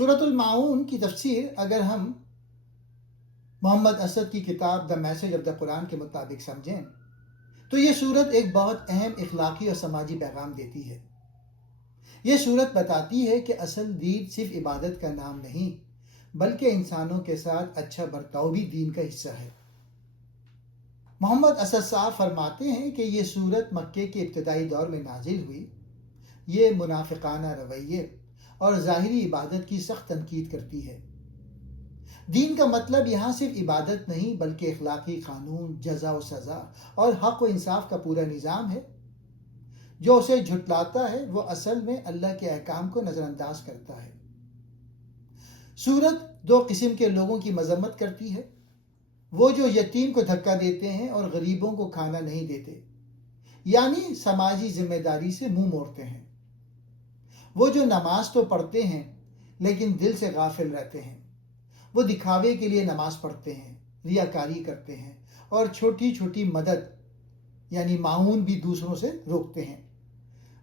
سورۃ الماعون کی تفسیر اگر ہم محمد اسد کی کتاب دا میسج آف دا قرآن کے مطابق سمجھیں تو یہ سورت ایک بہت اہم اخلاقی اور سماجی پیغام دیتی ہے۔ یہ سورت بتاتی ہے کہ اصل دین صرف عبادت کا نام نہیں بلکہ انسانوں کے ساتھ اچھا برتاؤ بھی دین کا حصہ ہے۔ محمد اسد صاحب فرماتے ہیں کہ یہ سورت مکے کے ابتدائی دور میں نازل ہوئی۔ یہ منافقانہ رویے اور ظاہری عبادت کی سخت تنقید کرتی ہے۔ دین کا مطلب یہاں صرف عبادت نہیں بلکہ اخلاقی قانون، جزا و سزا اور حق و انصاف کا پورا نظام ہے۔ جو اسے جھٹلاتا ہے وہ اصل میں اللہ کے احکام کو نظر انداز کرتا ہے۔ سورت دو قسم کے لوگوں کی مذمت کرتی ہے۔ وہ جو یتیم کو دھکا دیتے ہیں اور غریبوں کو کھانا نہیں دیتے، یعنی سماجی ذمہ داری سے منہ موڑتے ہیں۔ وہ جو نماز تو پڑھتے ہیں لیکن دل سے غافل رہتے ہیں۔ وہ دکھاوے کے لیے نماز پڑھتے ہیں، ریاکاری کرتے ہیں اور چھوٹی چھوٹی مدد یعنی معاون بھی دوسروں سے روکتے ہیں۔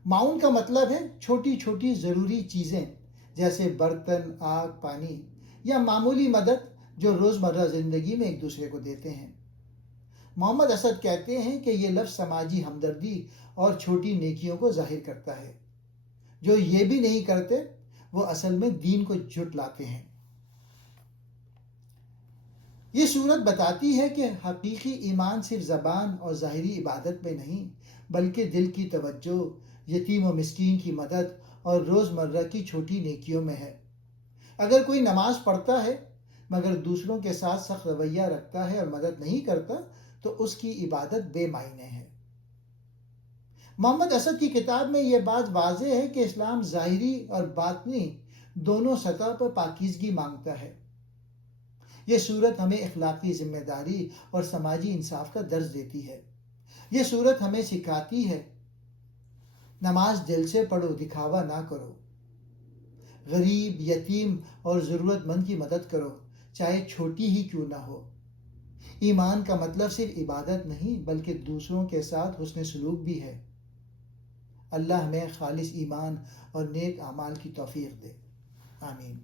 معاون کا مطلب ہے چھوٹی چھوٹی ضروری چیزیں جیسے برتن، آگ، پانی یا معمولی مدد جو روزمرہ زندگی میں ایک دوسرے کو دیتے ہیں۔ محمد اسد کہتے ہیں کہ یہ لفظ سماجی ہمدردی اور چھوٹی نیکیوں کو ظاہر کرتا ہے۔ جو یہ بھی نہیں کرتے وہ اصل میں دین کو جھٹلاتے ہیں۔ یہ سورت بتاتی ہے کہ حقیقی ایمان صرف زبان اور ظاہری عبادت میں نہیں بلکہ دل کی توجہ، یتیم و مسکین کی مدد اور روزمرہ کی چھوٹی نیکیوں میں ہے۔ اگر کوئی نماز پڑھتا ہے مگر دوسروں کے ساتھ سخت رویہ رکھتا ہے اور مدد نہیں کرتا تو اس کی عبادت بے معنی ہے۔ محمد اسد کی کتاب میں یہ بات واضح ہے کہ اسلام ظاہری اور باطنی دونوں سطح پر پاکیزگی مانگتا ہے۔ یہ سورت ہمیں اخلاقی ذمہ داری اور سماجی انصاف کا درس دیتی ہے۔ یہ سورت ہمیں سکھاتی ہے نماز دل سے پڑھو، دکھاوا نہ کرو۔ غریب، یتیم اور ضرورت مند کی مدد کرو، چاہے چھوٹی ہی کیوں نہ ہو۔ ایمان کا مطلب صرف عبادت نہیں بلکہ دوسروں کے ساتھ حسن سلوک بھی ہے۔ اللہ ہمیں خالص ایمان اور نیک اعمال کی توفیق دے۔ آمین۔